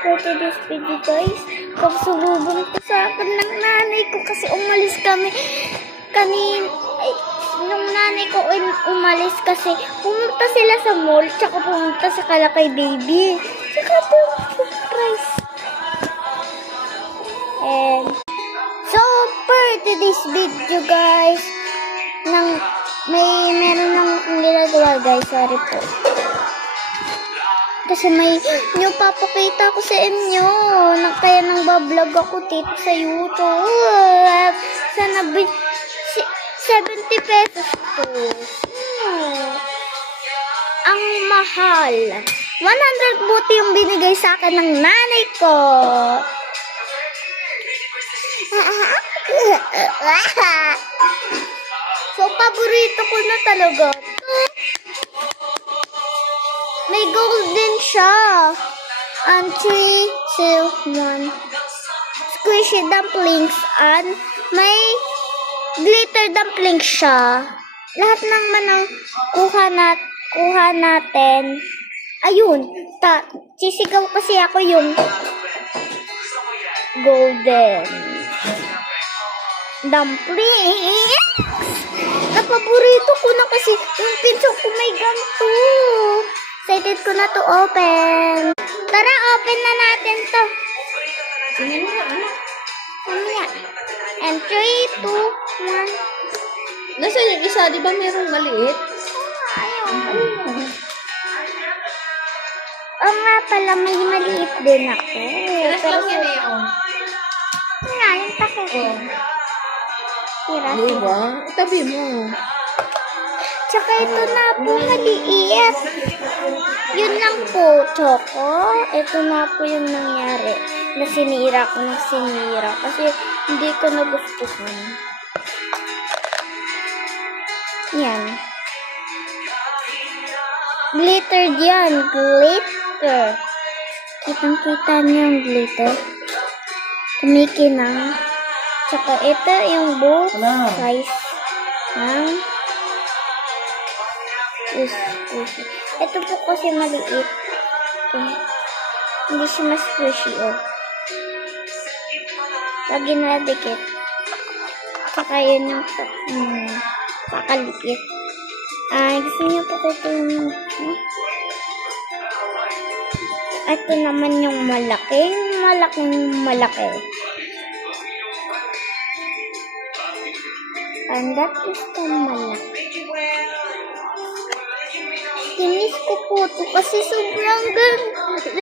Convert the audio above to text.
for today's video guys. Pagsulubong ko sa akin ng nanay ko kasi umalis kami nung nanay ko umalis kasi pumunta sila sa mall tsaka pumunta sa Kalakay Baby. Tsaka po surprise. And so for today's video guys, meron lang akong ginagawa guys, sorry po. Kasi may new papakita ko sa inyo. Kaya nang bablog ako dito sa YouTube. Sana 70 pesos to. Ang mahal. 100 buti yung binigay sa akin ng nanay ko. So, paborito ko na talaga. May golden siya. And 3, 2, 1. Squishy dumplings. And may glitter dumplings siya. Lahat naman ang kuha natin. Ayun. Sisigaw kasi ako yung golden dumpling. Napaborito ko na kasi yung pinso ko may ganito. Excited ko na to open. Tara, open na natin to. Tingnan mo na. Mamaya. And 3, 2, 1. Nasaan yung isa? Di ba merong maliit? Ayaw. Oo nga pala, may maliit din ako. Pero yan eh. Nga, yung tako ko. Tira. Diba? Itabi mo. Tsaka ito na po, maliit. Yun lang po, Choco. Ito na po yung nangyari. Na sinira ko ng sinira. Kasi hindi ko nagustuhan. Yan. Glitter yan. Glitter. Kitang-kita niyo yung glitter. Kumikinang. Tsaka ito yung both size ng squishy. Ito po kasi maliit. Hindi siya mas squishy, oh. Lagi na dikit. Tsaka yun yung kakaliit. Gusto niyo po ito yung ito naman yung malaki. Malaking. And that is the malaki. Tinis ko po ito kasi sobrang ganda.